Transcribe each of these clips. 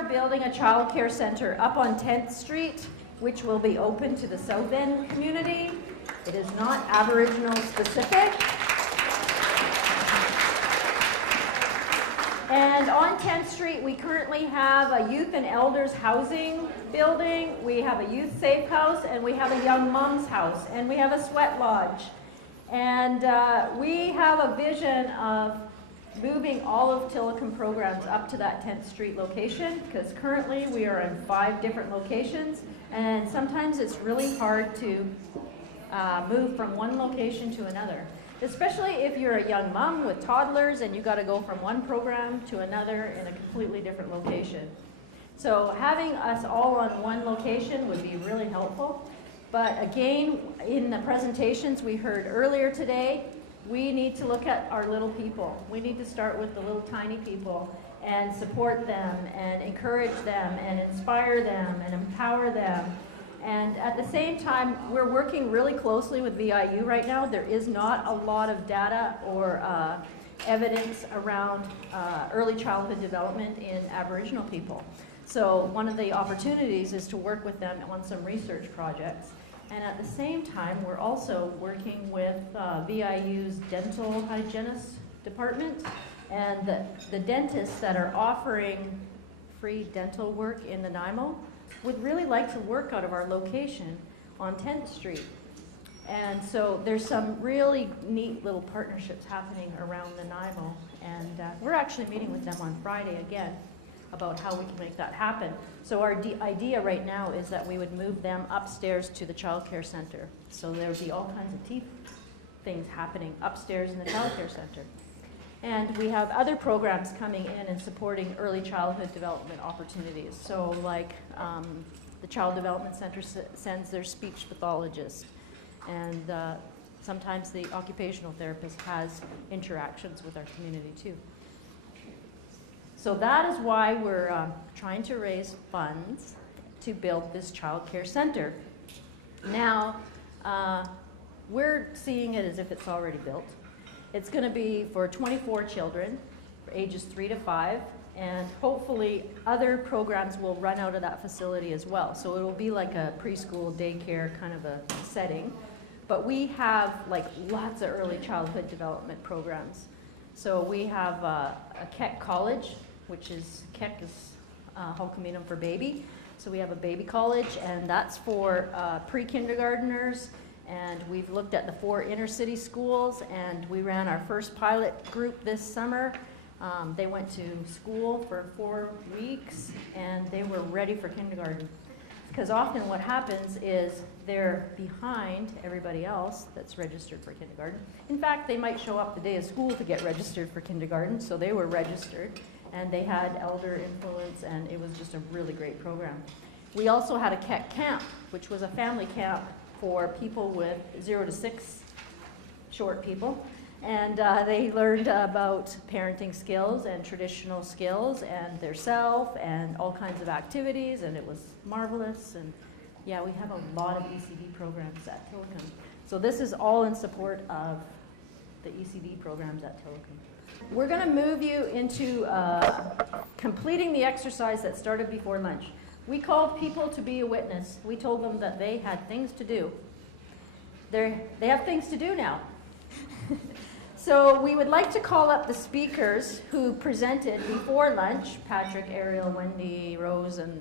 are building a child care center up on 10th Street, which will be open to the South End community. It is not Aboriginal specific. And on 10th Street, we currently have a youth and elders housing building, we have a youth safe house, and we have a young mom's house, and we have a sweat lodge. And we have a vision of moving all of Tillicum programs up to that 10th Street location, because currently we are in 5 different locations, and sometimes it's really hard to move from one location to another. Especially if you're a young mom with toddlers and you got to go from one program to another in a completely different location. So having us all on one location would be really helpful. But again, in the presentations we heard earlier today, we need to look at our little people. We need to start with the little tiny people and support them and encourage them and inspire them and empower them. And at the same time, we're working really closely with VIU right now. There is not a lot of data or evidence around early childhood development in Aboriginal people. So one of the opportunities is to work with them on some research projects. And at the same time, we're also working with VIU's dental hygienist department and the dentists that are offering free dental work in Nanaimo would really like to work out of our location on 10th Street. And so there's some really neat little partnerships happening around Nanaimo. And we're actually meeting with them on Friday again about how we can make that happen. So our idea right now is that we would move them upstairs to the child care center. So there would be all kinds of teeth things happening upstairs in the child care center. And we have other programs coming in and supporting early childhood development opportunities. So like the Child Development Center sends their speech pathologist, and sometimes the occupational therapist has interactions with our community too. So that is why we're trying to raise funds to build this child care center. Now, we're seeing it as if it's already built. It's going to be for 24 children, for ages 3 to 5, and hopefully other programs will run out of that facility as well. So it will be like a preschool, daycare kind of a setting. But we have like lots of early childhood development programs. So we have a Keck College, which is, Keck is Hulkaminum for baby. So we have a baby college, and that's for pre-kindergarteners. And we've looked at the 4 inner city schools, and we ran our first pilot group this summer. They went to school for 4 weeks, and they were ready for kindergarten. Because often what happens is they're behind everybody else that's registered for kindergarten. In fact, they might show up the day of school to get registered for kindergarten, so they were registered, and they had elder influence, and it was just a really great program. We also had a Keck camp, which was a family camp for people with 0 to 6 short people. And they learned about parenting skills and traditional skills and their self and all kinds of activities, and it was marvelous. And yeah, we have a lot of ECD programs at Tillicum. So this is all in support of the ECD programs at Tillicum. We're going to move you into completing the exercise that started before lunch. We called people to be a witness. We told them that they had things to do. They have things to do now. So we would like to call up the speakers who presented before lunch, Patrick, Ariel, Wendy, Rose, and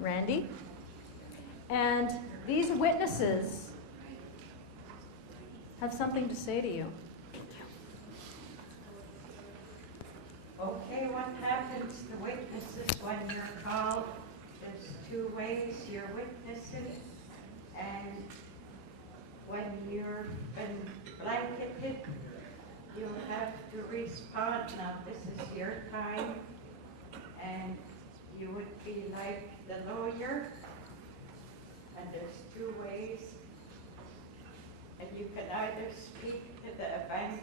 Randy. And these witnesses have something to say to you. Okay, what happens to witnesses when you're called? There's 2 ways you're witnessing, and when you're been blanketed, you have to respond. Now this is your time, and you would be like the lawyer, and there's 2 ways, and you can either speak to the event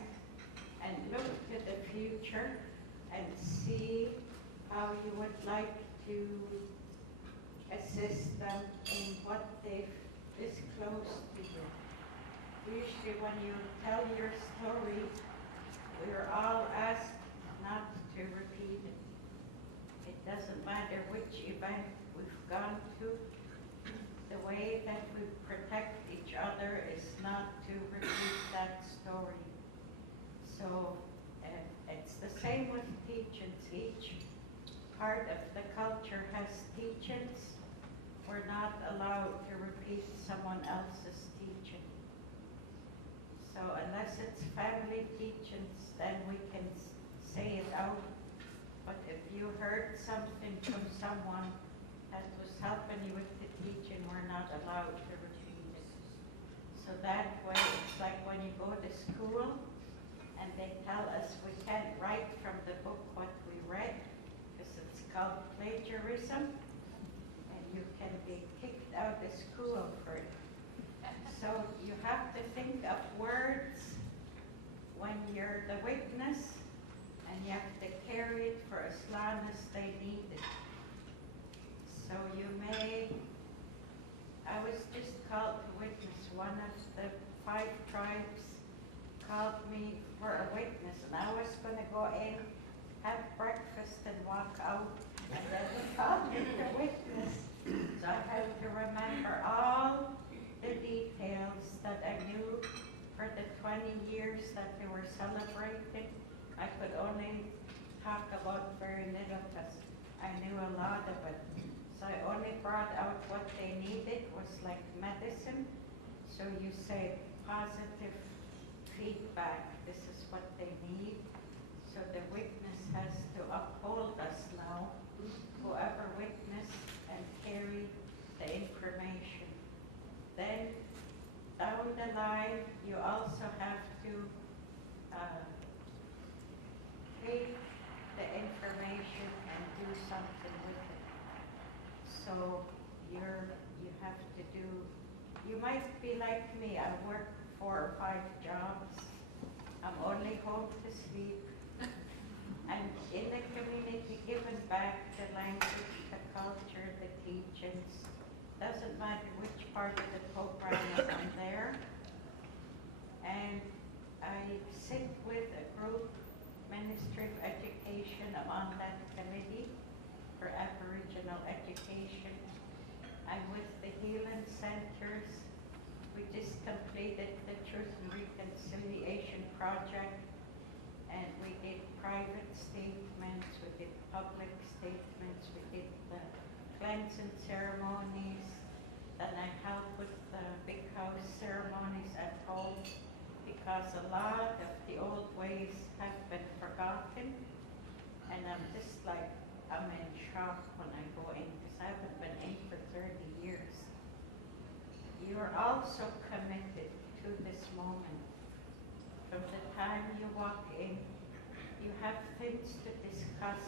and look to the future and see how you would like to assist them in what they've disclosed to you. Usually when you tell your story, we're all asked not to repeat it. It doesn't matter which event we've gone to, the way that we protect each other is not to repeat that story. So it's the same with teachings. Each part of the culture has teachings. We're not allowed to repeat someone else's teaching. So unless it's family teachings, then we can say it out. But if you heard something from someone that was helping you with the teaching, we're not allowed to repeat it. So that way, it's like when you go to school and they tell us we can't write from the book what we read, because it's called plagiarism, and you can be kicked out of school for it. So you have to think of words when you're the witness, and you have to carry it for as long as they need it. So you may, I was just called to witness. One of the 5 tribes called me for a witness, and I was going to go in, have breakfast, and walk out, and then they called me to witness. So I had to remember all the details that I knew for the 20 years that they were celebrating. I could only talk about very little because I knew a lot of it. So I only brought out what they needed was like medicine. So you say positive feedback, this is what they need. So the witness has to uphold us now, whoever witnessed and carried the information. Then down the line, you also have to take the information and do something with it. So you have to do, you might be like me, I work 4 or 5 jobs. I'm only home to sleep. I'm in the community giving back the language, the culture, the teachings. Doesn't matter which part of the program I'm there. And I sit with a group, Ministry of Education. I'm on that committee for Aboriginal education. I'm with the healing centers. We just completed the Truth and Reconciliation project, and we did private statements, we did public statements, we did the cleansing ceremonies. Then I help with the big house ceremonies at home, because a lot of the old ways have been forgotten, and I'm just like, I'm in shock when I go in, because I haven't been in for 30 years. You are also committed to this moment. From the time you walk in, you have things to discuss,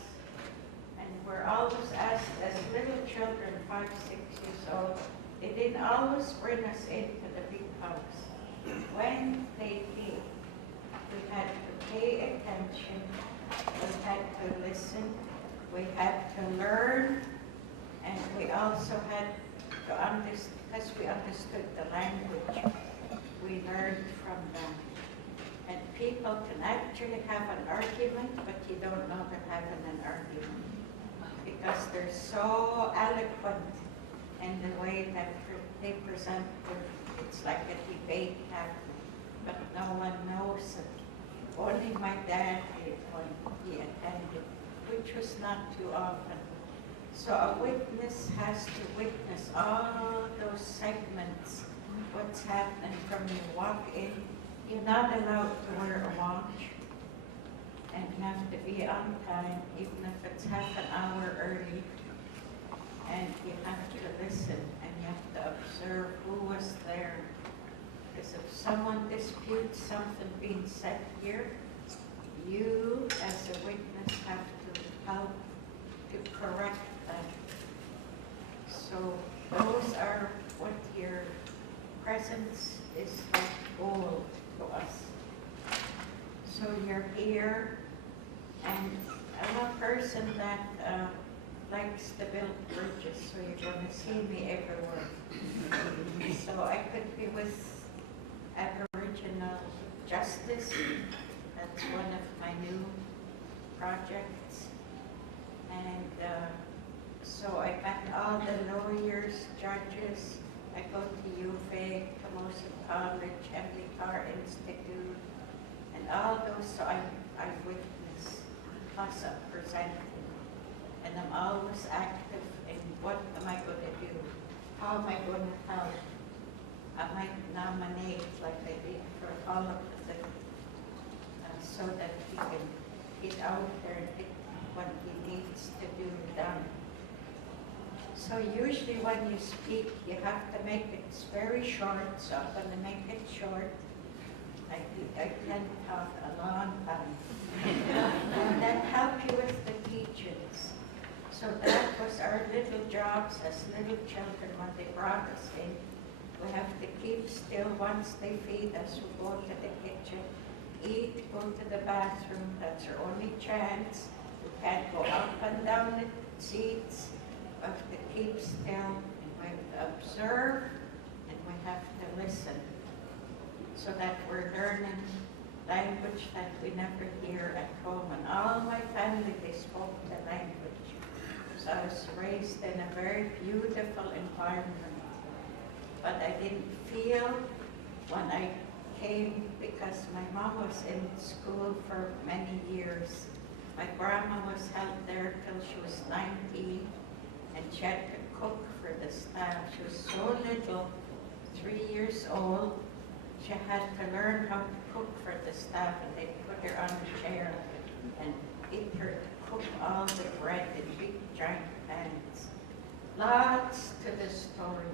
and we're always asked as little children, 5, 6 years old, they didn't always bring us into the big house. When they did, we had to pay attention, we had to listen, we had to learn, and we also had to understand, because we understood the language, we learned from them. And people can actually have an argument, but you don't know they're having an argument, because they're so eloquent in the way that they present it. It's like a debate happening, but no one knows it. Only my dad did when he attended, which was not too often. So a witness has to witness all those segments, what's happening from you walk in. You're not allowed to wear a watch, and you have to be on time, even if it's half an hour early. And you have to listen, and you have to observe who was there. Because if someone disputes something being said here, you as a witness have to help to correct that. So those are what your presence is like gold to us. So you're here, and I'm a person that likes to build bridges, so you're going to see me everywhere. So I could be with Aboriginal Justice. That's one of my new projects. And so I met all the lawyers, judges. I go to UVA, Camosun College, Emily Carr Institute, and all those. So I witness, plus I'm presenting, and I'm always active in what am I going to do? How am I going to help? I might nominate, like I did for all of the things, so that he can get out there and get what he needs to do done. So usually when you speak, you have to make it very short, so I'm going to make it short. I can talk a long time. And then help you with the teachings. So that was our little jobs as little children when they brought us in. We have to keep still once they feed us. We go to the kitchen, eat, go to the bathroom. That's our only chance. We can't go up and down the seats. We have to keep still, and we have to observe, and we have to listen, so that we're learning language that we never hear at home. And all my family, they spoke the language. So I was raised in a very beautiful environment. But I didn't feel when I came, because my mom was in school for many years. My grandma was held there till she was 19, and she had to cook for the staff. She was so little, 3 years old. She had to learn how to cook for the staff, and they put her on a chair and get her to cook all the bread in big giant pans. Lots to the story.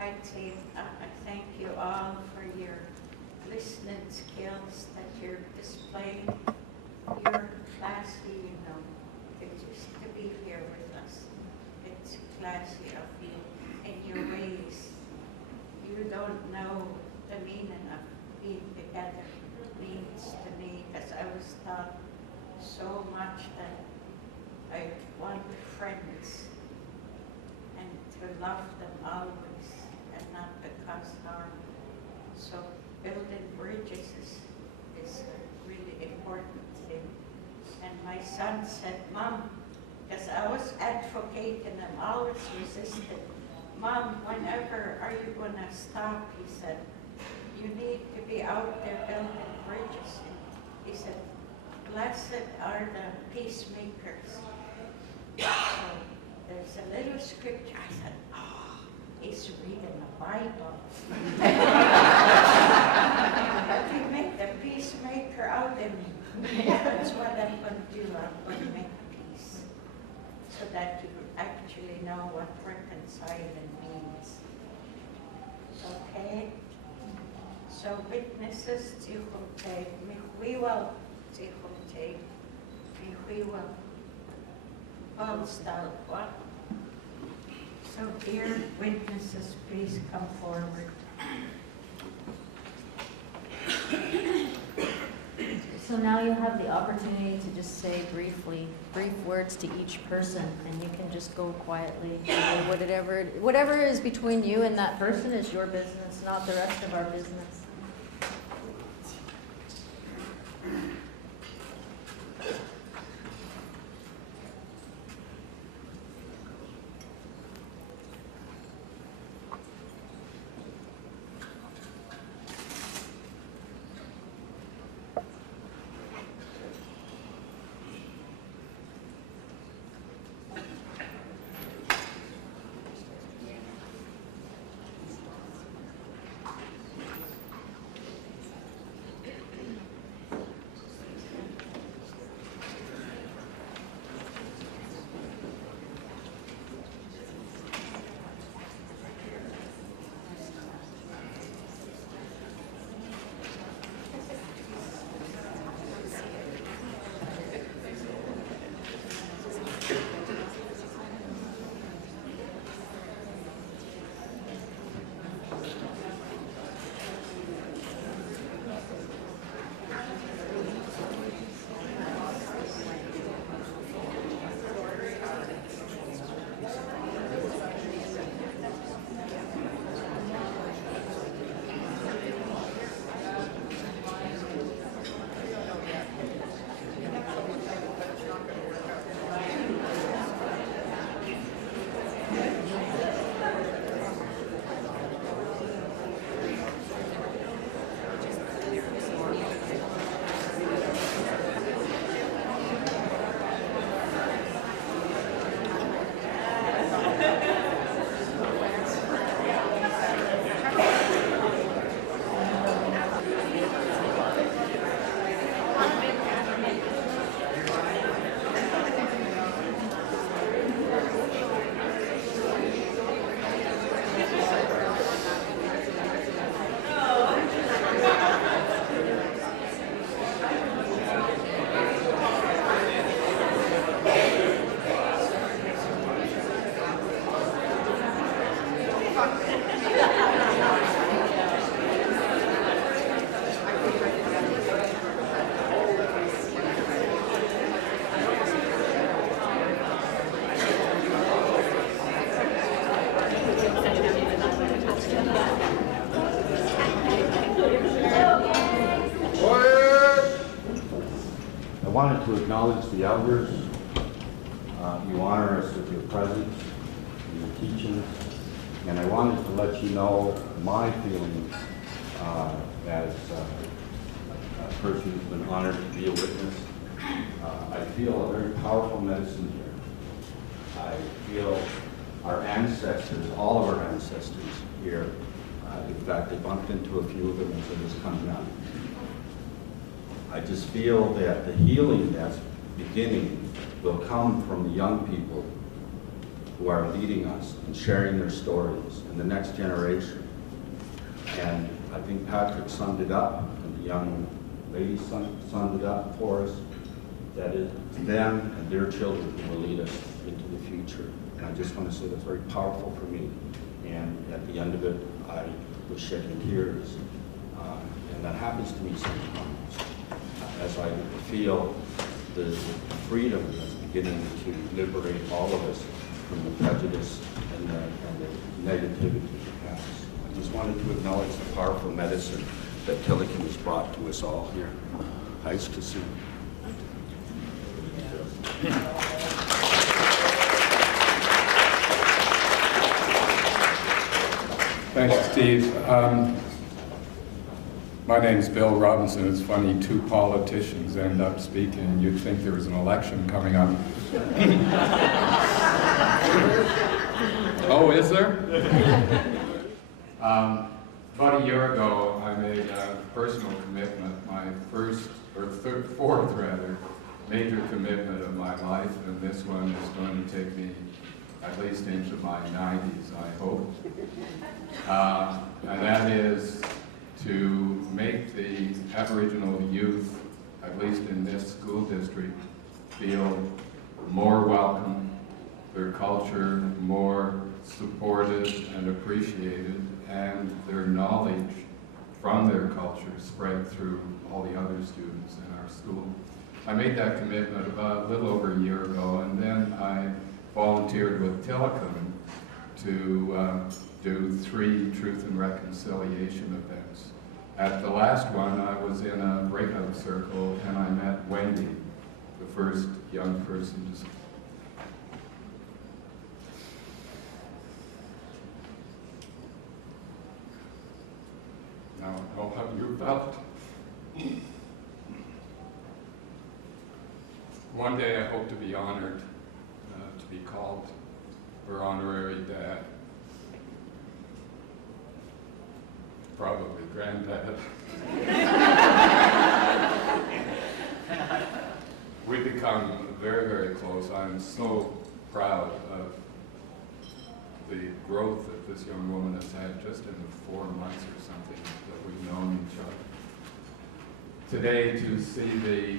I'd say I thank you all for your listening skills that you're displaying. You're classy, you know, just to be here with us. It's classy of you in your ways. You don't know the meaning of being together means to me, because I was taught so much that I want friends and to love them always and not to cause harm. So building bridges is a really important thing. And my son said, Mom, because I was advocating and always resisted, Mom, whenever are you going to stop? He said, you need to be out there building bridges. And he said, blessed are the peacemakers. So there's a little scripture. I said, oh, he's reading the Bible. But you make the peacemaker out of me. That's what I'm going to do. I'm going to make peace, so that you actually know what reconciling means. Okay? So witnesses, Tillicum, mihuiwal, Tillicum, mihuiwal, Polstalqua. So dear witnesses, please come forward. So now you have the opportunity to just say brief words to each person, and you can just go quietly. Whatever is between you and that person is your business, not the rest of our business. I wanted to acknowledge the elders. You honor us with your presence and your teachings. And I wanted to let you know my feelings as a person who's been honored to be a witness. I feel a very powerful medicine here. I feel our ancestors, all of our ancestors here, in fact, I bumped into a few of them as I was coming out. I just feel that the healing that's beginning will come from the young people who are leading us and sharing their stories in the next generation. And I think Patrick summed it up, and the young lady summed it up for us, that it's them and their children who will lead us into the future. And I just want to say that's very powerful for me. And at the end of it, I was shedding tears. And that happens to me sometimes, as I feel the freedom that's beginning to liberate all of us from the prejudice and the negativity of the past. I just wanted to acknowledge the powerful medicine that Tillicum has brought to us all here. Nice to see you. Thanks, Steve. My name's Bill Robinson. It's funny, two politicians end up speaking, and you'd think there was an election coming up. Oh, is there? About a year ago, I made a personal commitment, my fourth major commitment of my life, and this one is going to take me at least into my 90s, I hope. And that is to make the Aboriginal youth, at least in this school district, feel more welcome, their culture more supported and appreciated, and their knowledge from their culture spread through all the other students in our school. I made that commitment about a little over a year ago, and then I volunteered with Tillicum to do 3 Truth and Reconciliation events. At the last one, I was in a breakout circle, and I met Wendy, the first young person to speak. Now I know how you felt. One day I hope to be honored to be called her honorary dad. Probably granddad. We've become very, very close. I'm so proud of the growth that this young woman has had just in the 4 months or something that we've known each other. Today, to see the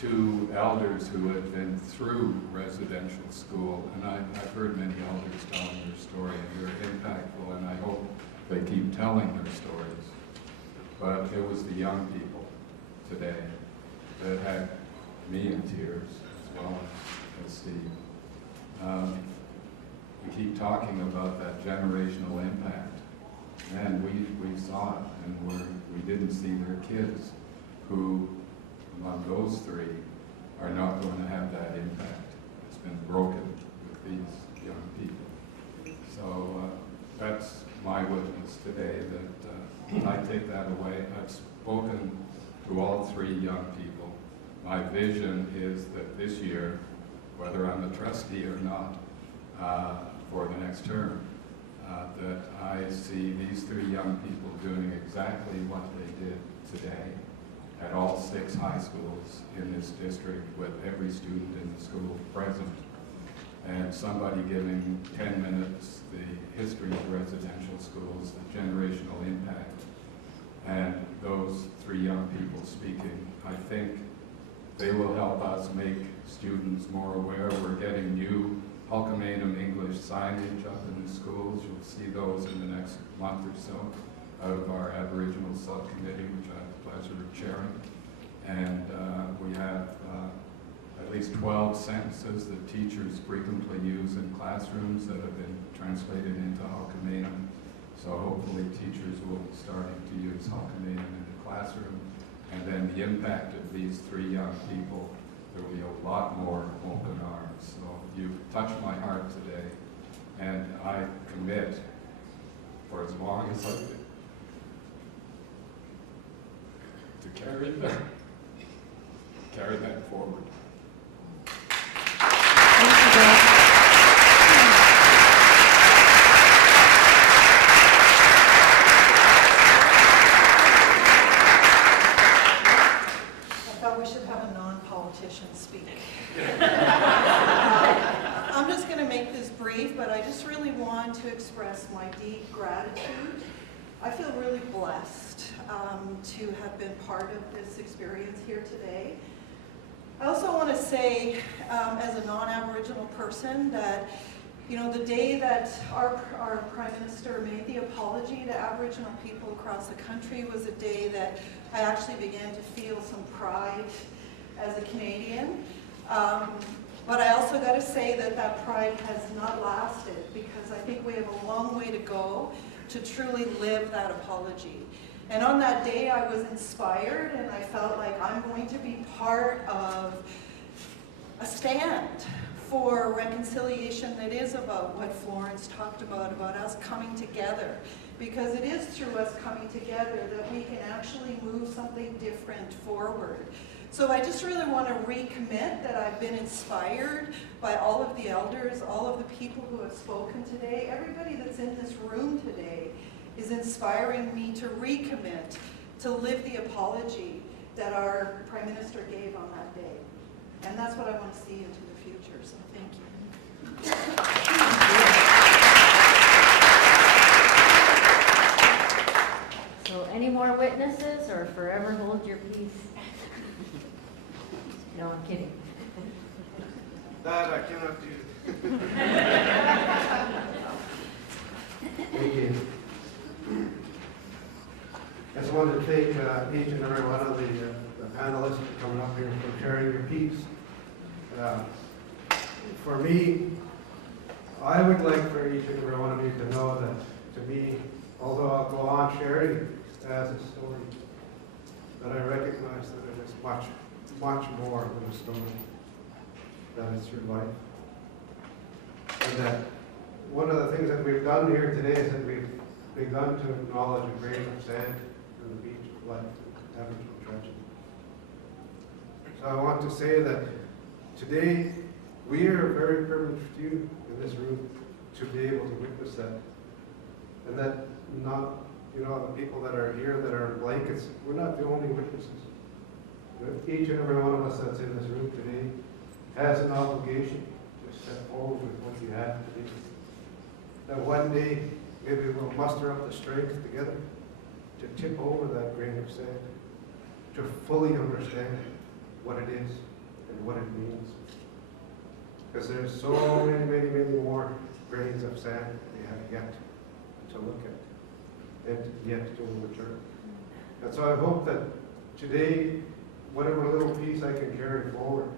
2 elders who have been through residential school, and I've heard many elders telling their story, and they're impactful, and I hope they keep telling their stories. But it was the young people today that had me in tears, as well as Steve. We keep talking about that generational impact, and we saw it, and we didn't see their kids, who, among those 3, are not going to have that impact. It's been broken with these young people. words today that I take that away. I've spoken to all three young people. My vision is that this year, whether I'm a trustee or not, for the next term, that I see these three young people doing exactly what they did today at all 6 high schools in this district, with every student in the school present, and somebody giving 10 minutes the history of residential schools, the generational impact, and those three young people speaking. I think they will help us make students more aware. We're getting new Hulkamanum English signage up in the schools. You'll see those in the next month or so out of our Aboriginal subcommittee, which I have the pleasure of chairing. And we have at least 12 sentences that teachers frequently use in classrooms that have been translated into Hulkamanum. So hopefully teachers will be starting to use Hulkamanum in the classroom. And then the impact of these three young people, there will be a lot more open arms. So you've touched my heart today, and I commit for as long as I live to carry that forward. Speak. I'm just going to make this brief, but I just really want to express my deep gratitude. I feel really blessed to have been part of this experience here today. I also want to say, as a non-Aboriginal person, that the day that our Prime Minister made the apology to Aboriginal people across the country was a day that I actually began to feel some pride as a Canadian. But I also got to say that pride has not lasted, because I think we have a long way to go to truly live that apology. And on that day I was inspired, and I felt like I'm going to be part of a stand for reconciliation that is about what Florence talked about us coming together. Because it is through us coming together that we can actually move something different forward. So I just really want to recommit that I've been inspired by all of the elders, all of the people who have spoken today. Everybody that's in this room today is inspiring me to recommit to live the apology that our Prime Minister gave on that day. And that's what I want to see into the future, so thank you. So any more witnesses, or forever hold your peace? No, I'm kidding. That I cannot do. Thank you. I just wanted to thank each and every one of the panelists for coming up here and for sharing your piece. For me, I would like for each and every one of you to know that, to me, although I'll go on sharing as a story, that I recognize that it is much more than a story, that it's your life. And that one of the things that we've done here today is that we've begun to acknowledge a grain of sand on the beach of life, Aboriginal tragedy. So I want to say that today we are very privileged, you in this room, to be able to witness that. And that not, the people that are here that are in blankets, we're not the only witnesses. Each and every one of us that's in this room today has an obligation to step forward with what you have today. That one day, maybe we'll muster up the strength together to tip over that grain of sand, to fully understand what it is and what it means. Because there's so many more grains of sand we have yet to look at and yet to overturn. And so I hope that today, whatever little piece I can carry forward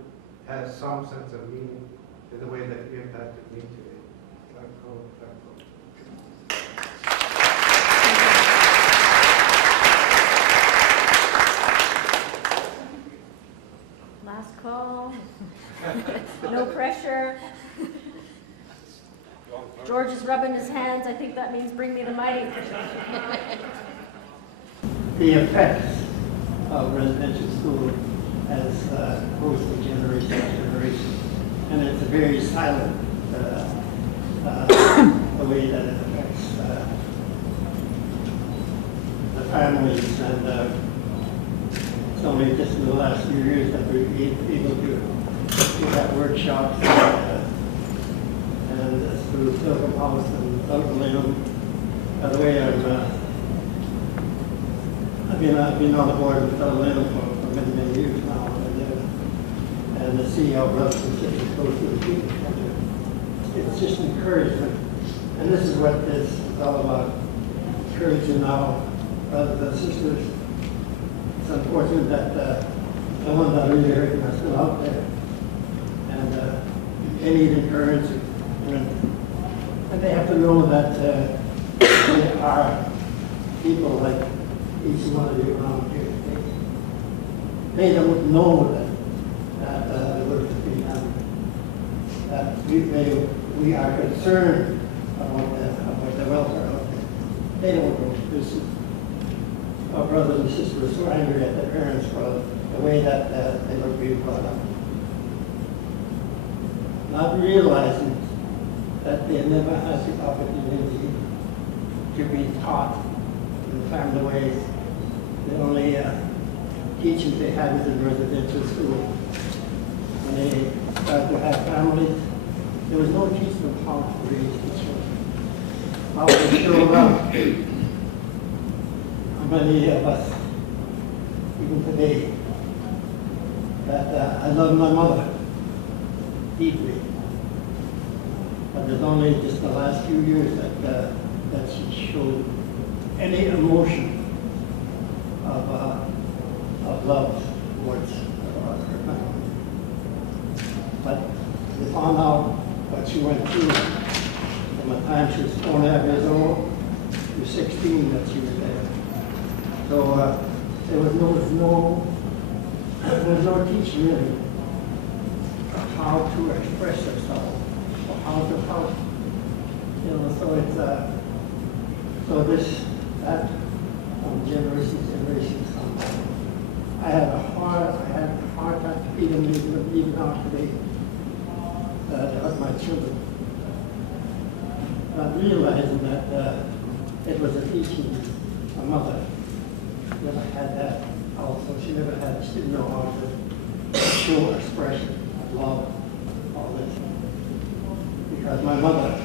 has some sense of meaning in the way that it impacted me today. Back home. Last call. No pressure. Long George is rubbing his hands. I think that means bring me the mic. The effects of residential school as opposed to generation to generation. And it's a very silent the way that it affects the families. And it's only just in the last few years that we've been able to have workshops and through Tillicum House and Lelum. By the way, I've been on the board with Lelum for many years now, and to see how brothers and sisters go through the treatment center, it's just encouragement. And this is what this is all about, encouraging our brothers and sisters. It's unfortunate that no one that really hurting are still out there, and they need encouragement. And they have to know that there are people like each one of you around here. They don't know that the work is being done. That we are concerned about the welfare out there. They don't know. Our brothers and sisters were so angry at their parents for the way that they were being brought up. Not realizing that they never had the opportunity to be taught in family ways. The only teaching they had was in residential school. When they started to have families, there was no teaching them how to raise the children. How to show love. How many of us, even today, that I love my mother deeply. But there's only just the last few years that she showed any emotion of love towards her family. But we found out what she went through from the time she was 4.5 years old to 16 that she was there. So there was no teaching really of how to express herself or how to help. You know, so it's that from generation to generation. I had a hard time even out today to help my children. Not realizing that it was a teaching. My mother never had that also. She didn't know how to show expression of love, all this. Because my mother,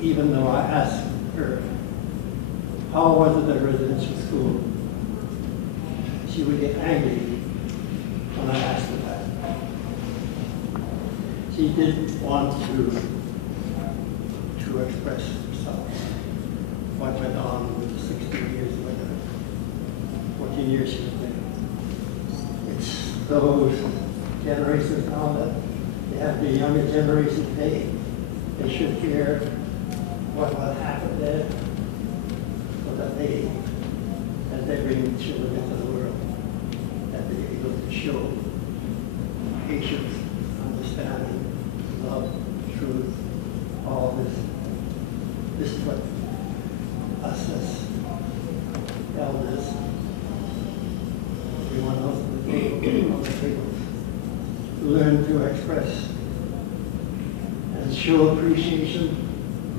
even though I asked her, how was it at residential school? She would get angry when I asked her that. She didn't want to express herself. What went on with the 16 years later, 14 years she was there. It's those generations now that they have the younger generation today. They should hear what happened there, so that as they bring children into the world, that they're able to show patience, understanding, love, truth, all this. This is what us as elders, everyone else on the table, learn to express and show appreciation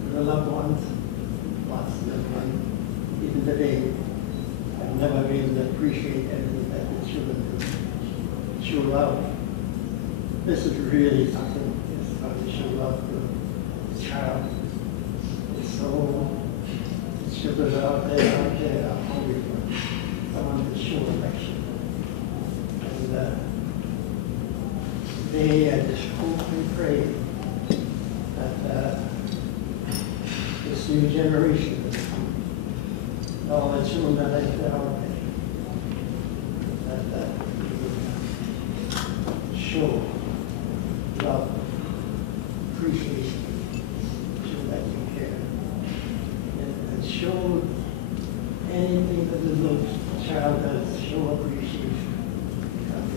to the loved ones. Lots of them, even today, I've never been able to appreciate everything that the children do. Show love. This is really something. It's how to show love to a child. It's so, the children out there are hungry for someone to show affection. And they just hope and pray that this new generation, all the children that I put out there, that show love, appreciation, show that you care, and show anything that the little child does, show appreciation.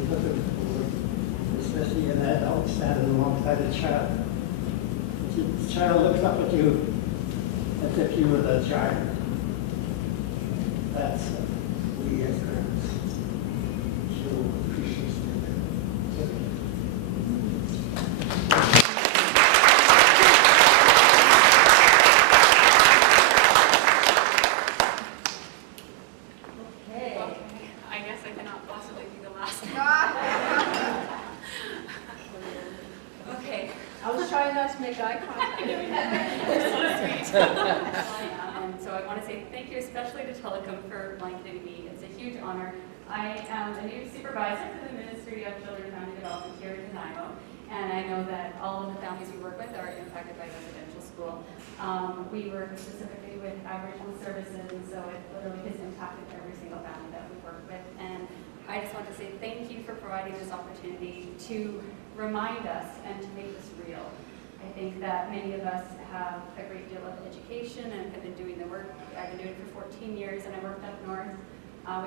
Because they're looking for, especially an adult standing alongside a child. It's The child looks up at you as if you were the child. That's we as parents show appreciation. Okay. I guess I cannot possibly be the last. Okay. I was trying not to make eye contact. And so I want to say thank you especially to Tillicum for blanketing me. It's a huge honor. I am a new supervisor for the Ministry of Children and Family Development here in Nanaimo, and I know that all of the families we work with are impacted by residential school. We work specifically with Aboriginal services, and so it literally has impacted every single family that we work with. And I just want to say thank you for providing this opportunity to remind us and to make this real. I think that many of us have a great deal of education and have been doing the work. I've been doing it for 14 years, and I worked up north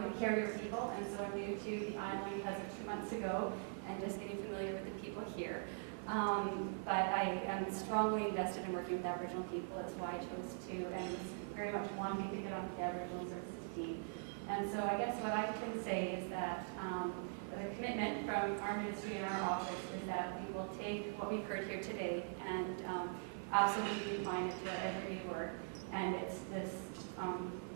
with the carrier people, and so I'm new to the island as of 2 months ago and just getting familiar with the people here. But I am strongly invested in working with Aboriginal people. That's why I chose to, and was very much wanting to get on the Aboriginal Services team. And so I guess what I can say is that the commitment from our ministry and our office is that we will take what we've heard here today and absolutely apply it to our everyday work. And it's this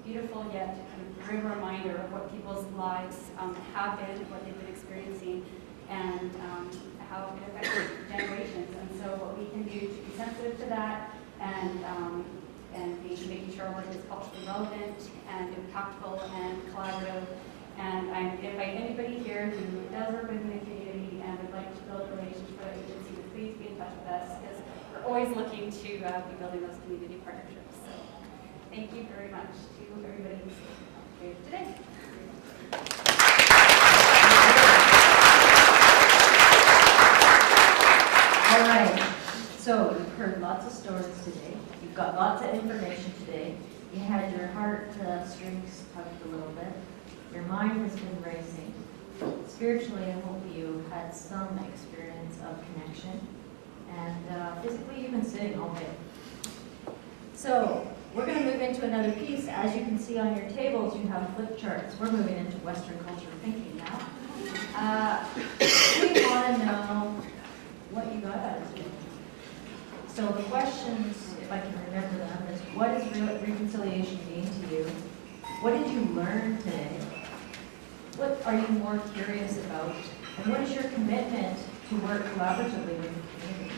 beautiful yet grim reminder of what people's lives have been, what they've been experiencing, and how it affects generations. And so what we can do to be sensitive to that and be making sure our work is culturally relevant and impactful and collaborative. And I invite anybody here who does work within the community and would like to build relationships for that agency to please be in touch with us, because we're always looking to be building those community partnerships. So thank you very much to everybody who's here today. All right, so you've heard lots of stories today. You've got lots of information today. You had your heart strings tugged a little bit. Your mind has been racing. Spiritually, I hope you had some experience of connection. And physically, you've been sitting all day. So we're going to move into another piece. As you can see on your tables, you have flip charts. We're moving into Western culture thinking now. We want to know what you got out of today. So the questions, if I can remember them, is what does reconciliation mean to you? What did you learn today? What are you more curious about? And what is your commitment to work collaboratively with the community?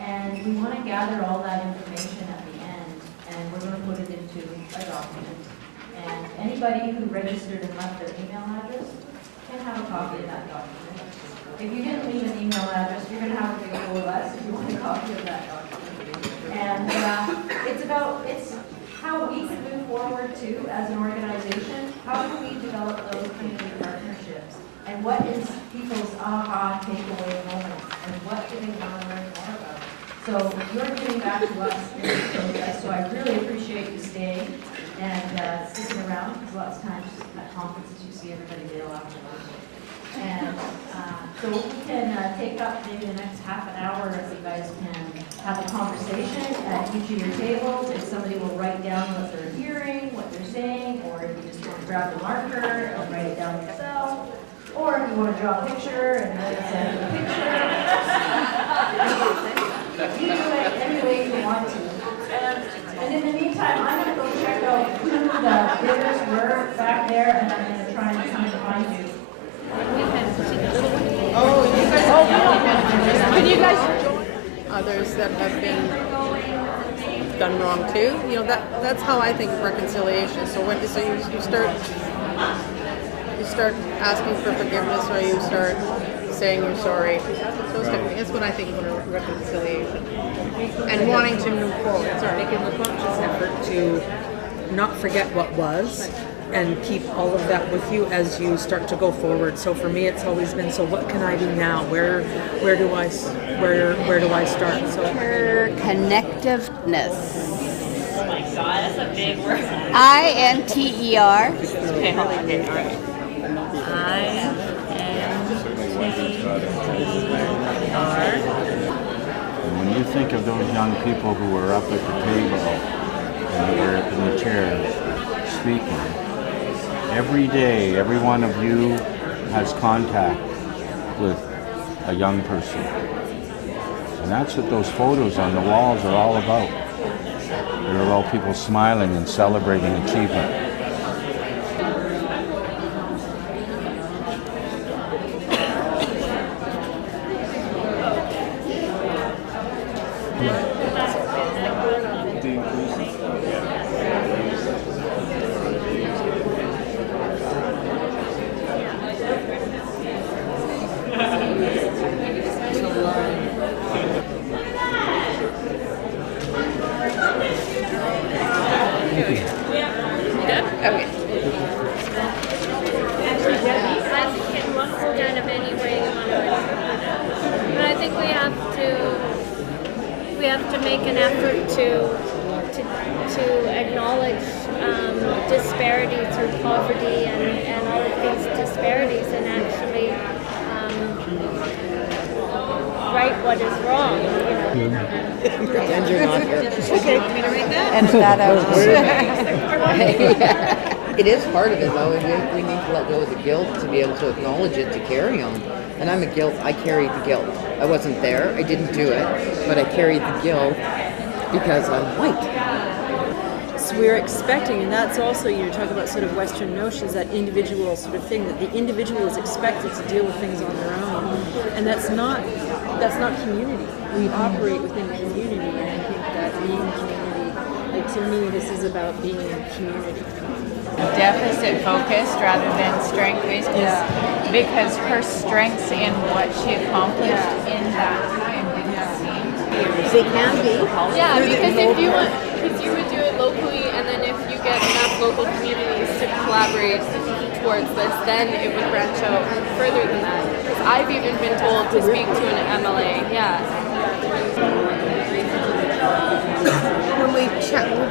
And we want to gather all that information at the end, and we're going to put it into a document. And anybody who registered and left their email address can have a copy of that document. If you didn't leave an email address, you're going to have to get a hold of us if you want a copy of that document. And it's how we can move forward too as an organization. How do we develop those community partnerships? And what is people's aha takeaway moments? And what do they want to learn more about? So you're giving back to us in this process. So I really appreciate you staying and sticking around, because lots of times at conferences you see everybody bail afterwards. And so we can take up maybe the next half an hour if you guys can have a conversation at each of your tables. If somebody will write down what they're hearing, what they're saying, or if you just want to grab the marker and write it down yourself, or if you want to draw a picture and then send a picture. You do it any way you want to. And in the meantime, I'm going to go check out who the bidders were back there, and I'm going to try and find you. Can you guys join others that have been done wrong too? You know, that's how I think of reconciliation. So when you start asking for forgiveness, or you start saying you're sorry. Those kind of things. That's what I think of reconciliation. And wanting to move forward. Sorry. Making a conscious effort to not forget what was and keep all of that with you as you start to go forward. So for me, it's always been, so what can I do now? Where do I start? So Interconnectedness. Oh my God, that's a big word. INTER. Okay, hold on. INTER. And when you think of those young people who were up at the table and they were in the chairs speaking. Every day, every one of you has contact with a young person. And that's what those photos on the walls are all about. They're about people smiling and celebrating achievement. We have to make an effort to acknowledge disparity through poverty and all of these disparities, and actually right what is wrong. You know. Pretend you're not here. Okay. Want me to read that? Edit that out. It is part of it, though. We need to let go of the guilt to be able to acknowledge it, to carry on. And I carried the guilt. I wasn't there, I didn't do it, but I carried the guilt because I'm white. So we're expecting, and that's also, you talk about sort of Western notions, that individual sort of thing, that the individual is expected to deal with things on their own. And that's not community. We operate within community, and I think that being community, like to me, this is about being in community. Deficit focused rather than strength based, because her strengths in what she accomplished in that time didn't seem to be. They can be. Yeah, because you would do it locally, and then if you get enough local communities to collaborate towards this, then it would branch out further than that. Because I've even been told to speak to an MLA. When we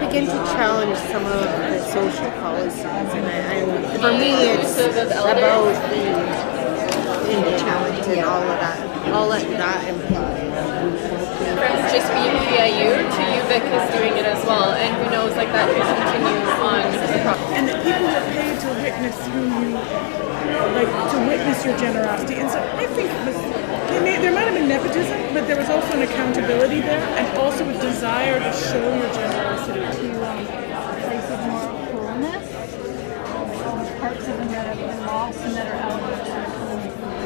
begin to challenge some of the social policies, and for me it's about the challenge and all of that, all that implies. From just being PIU to UVic is doing it as well, and who knows, like that could continue on. And that people are paid to witness who you, like to witness your generosity. And so I think it was, there might have been nepotism, but there was also an accountability there, and also a desire to show your generosity to place of more wholeness, parts of them that have been lost and that are out there.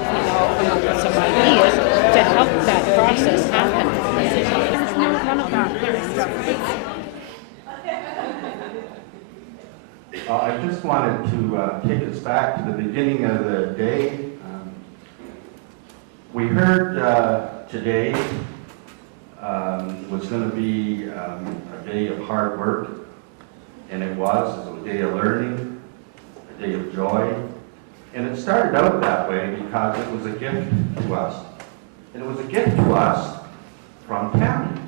Come up with some ideas to help that process happen. There's none of that. There's stuff. I just wanted to take us back to the beginning of the day. We heard today was going to be a day of hard work, and it was. It was a day of learning, a day of joy. And it started out that way because it was a gift to us. And it was a gift to us from Tammy,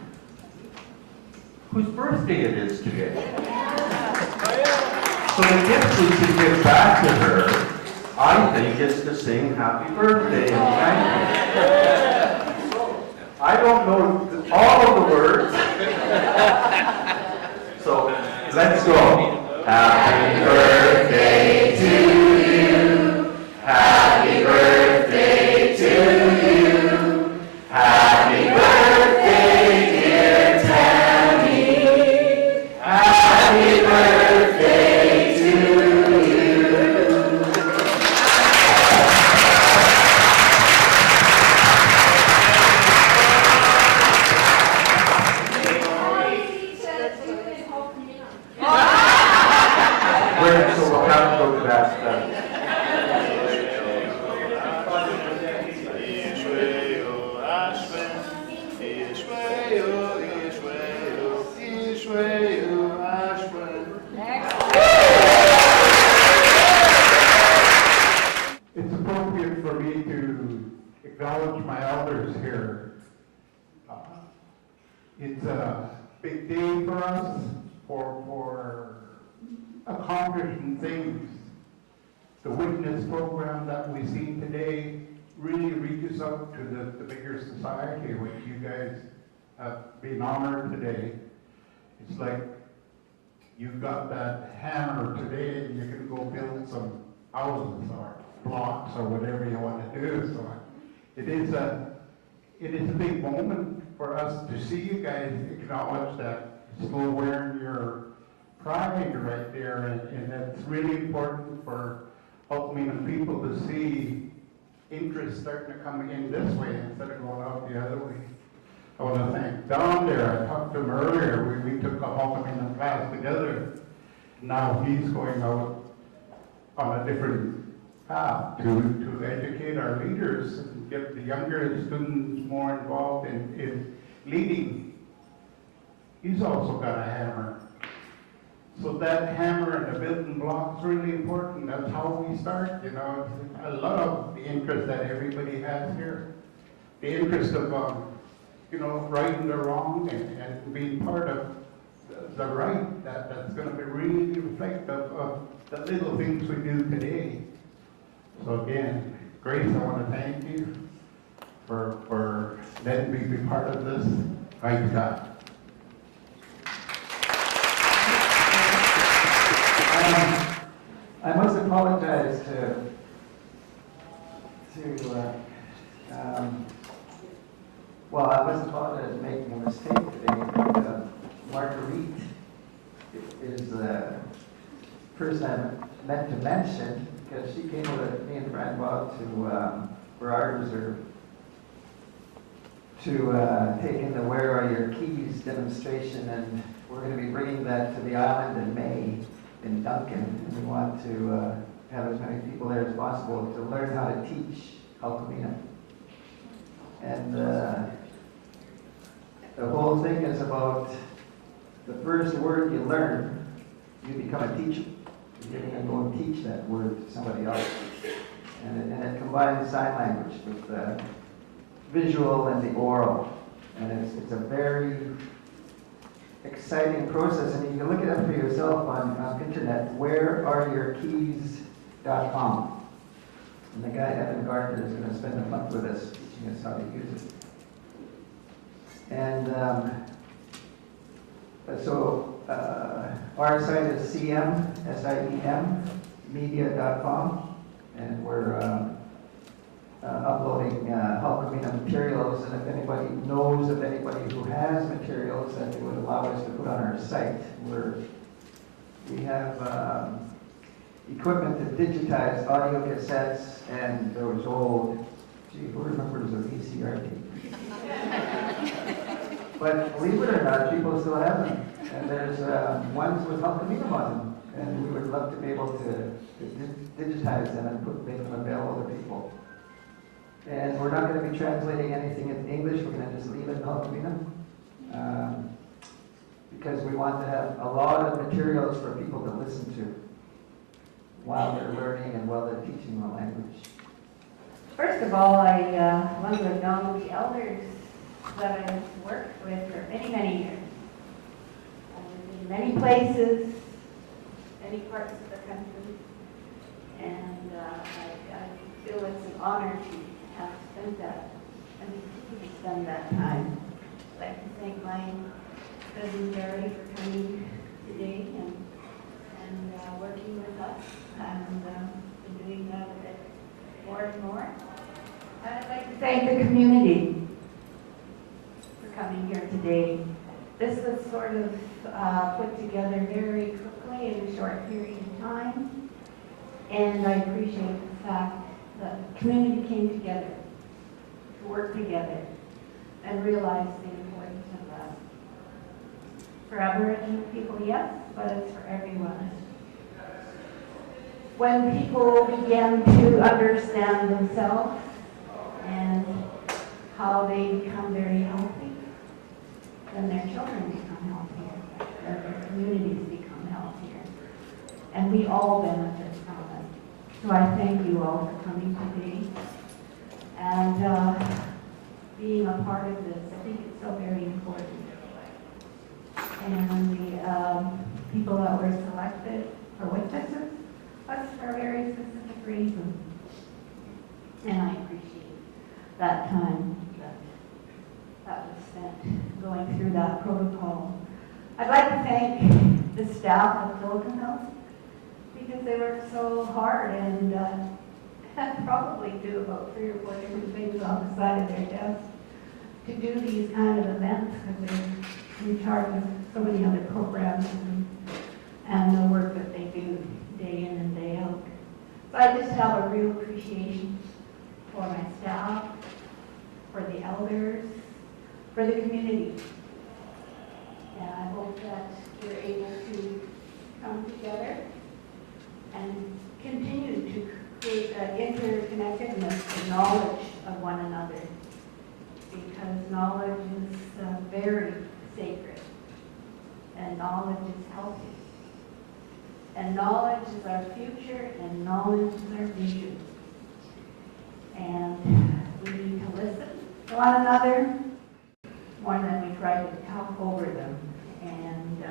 whose birthday it is today. So the gift we should give back to her, I think, is to sing happy birthday and thank you. I don't know all of the words. So let's go. Happy birthday to you. Happy birthday to you. Happy birthday, dear Tammy. Happy birthday to you. So we'll have to go to that stuff. It's appropriate for me to acknowledge my elders here. It's a big day for us, for accomplishing things. The witness program that we see today really reaches out to the bigger society, which you guys being honored today. It's like you've got that hammer today and you can go build some houses or blocks or whatever you want to do. So it is a big moment for us to see you guys acknowledge that. Still wearing your pride right there, and that's really important for Hulkameelan people to see interest starting to come in this way instead of going out the other way. I want to thank Don there. I talked to him earlier. We took a Hulkameelan class together. Now he's going out on a different path to educate our leaders and get the younger students more involved in leading. He's also got a hammer. So that hammer and the building block is really important. That's how we start, you know. I love the interest that everybody has here. The interest of, you know, righting the wrong and being part of the right that's going to be really reflective of the little things we do today. So again, Grace, I want to thank you for letting me be part of this. Thank God. I must apologize well, I must apologize for making a mistake today. Marguerite is the person I meant to mention, because she came with me and Brad Bob to for our reserve to take in the Where Are Your Keys demonstration, and we're going to be bringing that to the island in May in Duncan, and we want to have as many people there as possible to learn how to teach Hulkameelan. And the whole thing is about the first word you learn, you become a teacher. You're going to go and teach that word to somebody else. And it combines sign language with the visual and the oral. And it's a very exciting process. And you can look it up for yourself on internet, whereareyourkeys.com. And the guy, Evan Gardner, is going to spend a month with us teaching us how to use it. And our site is SIEM, media.com, and we're uploading Hulkameelan materials. And if anybody knows of anybody who has materials that they would allow us to put on our site, we have equipment to digitize audio cassettes and those old, gee, who remembers a VCR tape? But believe it or not, people still have them. And there's ones with Hulkameelan on them. And we would love to be able to digitize them and make them available to people. And we're not going to be translating anything in English. We're going to just leave it in Hulkameelan. Because we want to have a lot of materials for people to listen to while they're learning and while they're teaching the language. First of all, I want to acknowledge the elders that I've worked with for many, many years. I've lived in many places, many parts of the country, and I feel it's an honor to have spent that, and to spend that time. I'd like to thank my cousin Jerry for coming today and working with us, and been doing that a bit more and more. And I'd like to thank the community for coming here today. This was sort of put together very quickly in a short period of time, and I appreciate the fact that the community came together to work together and realize the importance of that. For Aboriginal people, yes, but it's for everyone. When people begin to understand themselves and how they become very healthy, then their children become healthier, and their communities become healthier. And we all benefit from it. So I thank you all for coming today and being a part of this. I think it's so very important. And the people that were selected for witnesses, that's for a very specific reason. And I appreciate that time that was spent going protocol. I'd like to thank the staff of Tillicum House because they work so hard and probably do about 3 or 4 different things on the side of their desk to do these kind of events because they're in charge of so many other programs and the work that they do day in and day out. So I just have a real appreciation for my staff, for the elders, for the community. And I hope that we're able to come together and continue to create that interconnectedness and knowledge of one another. Because knowledge is very sacred. And knowledge is healthy. And knowledge is our future, and knowledge is our vision. And we need to listen to one another more than we try to talk over them. And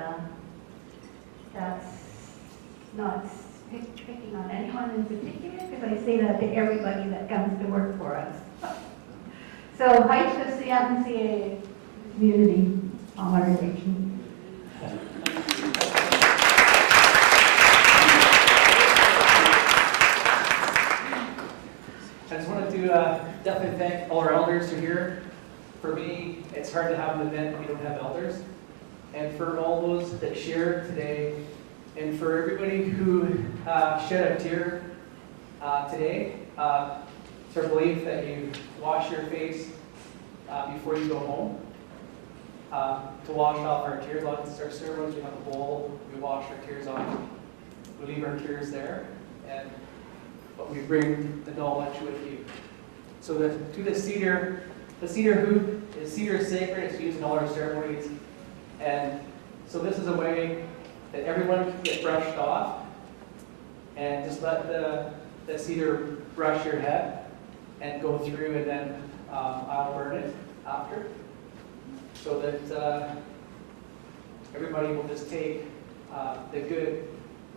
that's not picking on anyone in particular, because I say that to everybody that comes to work for us. So, HCA community honorization. I just wanted to definitely thank all our elders who are here. For me, it's hard to have an event if we don't have elders. And for all those that shared today, and for everybody who shed a tear today, it's our belief that you wash your face before you go home. To wash off our tears, it's our ceremonies, we have a bowl, we wash our tears off. We leave our tears there, but we bring the knowledge with you. So to the cedar hoop is cedar sacred, it's used in all our ceremonies. And so this is a way that everyone can get brushed off and just let the cedar brush your head and go through, and then I'll burn it after. So that everybody will just take the good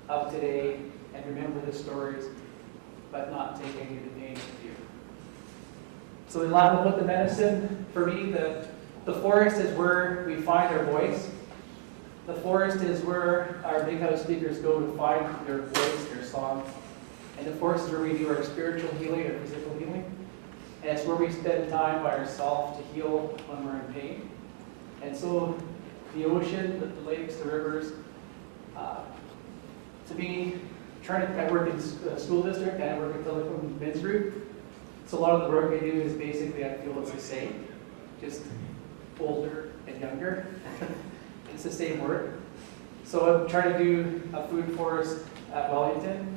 of today and remember the stories, but not take any of the pain with you. So the last one with the medicine, for me, the forest is where we find our voice. The forest is where our big house speakers go to find their voice, their song. And the forest is where we do our spiritual healing, our physical healing. And it's where we spend time by ourselves to heal when we're in pain. And so the ocean, the lakes, the rivers, to me, I work in the school district and I work at Tillicum Men's Group. So a lot of the work I do is basically, I feel it's the same, just older and younger. It's the same work. So I'm trying to do a food forest at Wellington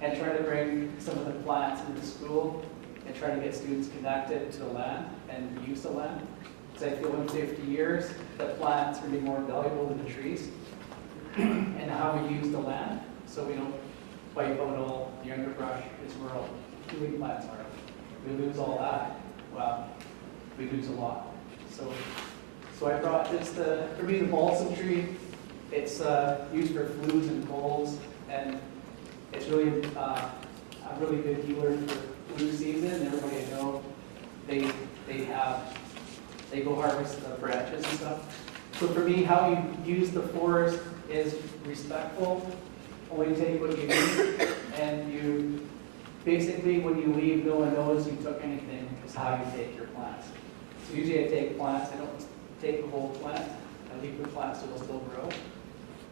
and try to bring some of the plants into school and try to get students connected to the land and use the land. Because I feel in 50 years, the plants will be more valuable than the trees and how we use the land so we don't wipe out all the underbrush is where all healing plants are. We lose all that, well, we lose a lot. So I brought this, for me, the balsam tree. It's used for flus and colds, and it's really a really good healer for flu season. Everybody I know, they go harvest the branches and stuff. So for me, how you use the forest is respectful. Only take what you need, and you basically, when you leave, no one knows you took anything. Is how you take your plants. So usually I take plants. I don't take the whole plant. I leave the plants so they'll still grow.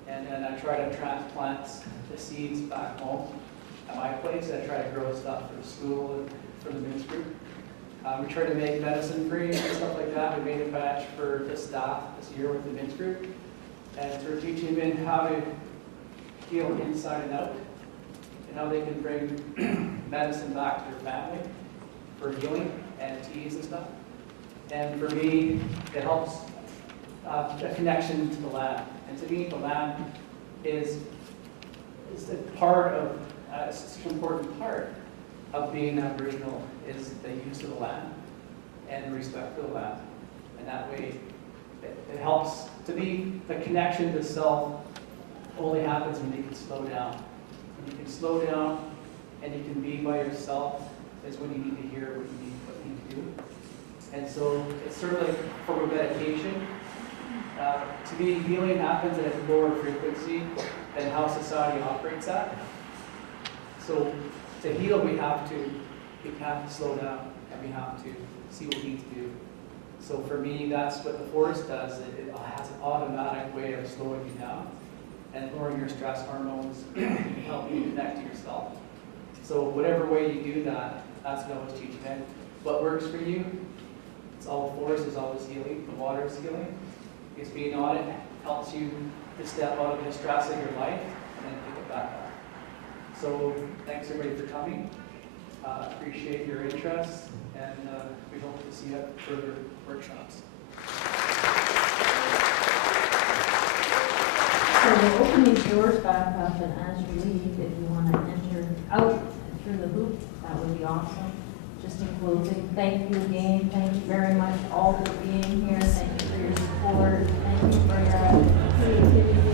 And then I try to transplant the seeds back home at my place. I try to grow stuff for the school and for the men's group. We try to make medicine cream and stuff like that. We made a batch for the staff this year with the men's group. And we're teaching them how to heal inside and out, and how they can bring medicine back to their family for healing and teas and stuff. And for me, it helps a connection to the land. And to me, the land is a part of, such an important part of being Aboriginal is the use of the land and the respect for the land. And that way, it helps. To me, the connection to self only happens when you can slow down. When you can slow down and you can be by yourself is when you need to hear what you need to do. And so it's sort of like a form of meditation. To me, healing happens at a lower frequency than how society operates at. So to heal, we have to slow down, and we have to see what we need to do. So for me, that's what the forest does. It has an automatic way of slowing you down and lowering your stress hormones and helping you connect to yourself. So whatever way you do that, that's what I was teaching. And what works for you, it's all the forest is always healing. The water is healing. Because being on it helps you to step out of the stress of your life and then pick it back up. So thanks everybody for coming. Appreciate your interest, and we hope to see you at further workshops. So we'll open these doors back up, and as you leave, if you want to enter out through the hoop, that would be awesome. Just in closing, thank you again. Thank you very much all for being here. Thank you for your support. Thank you for your creativity.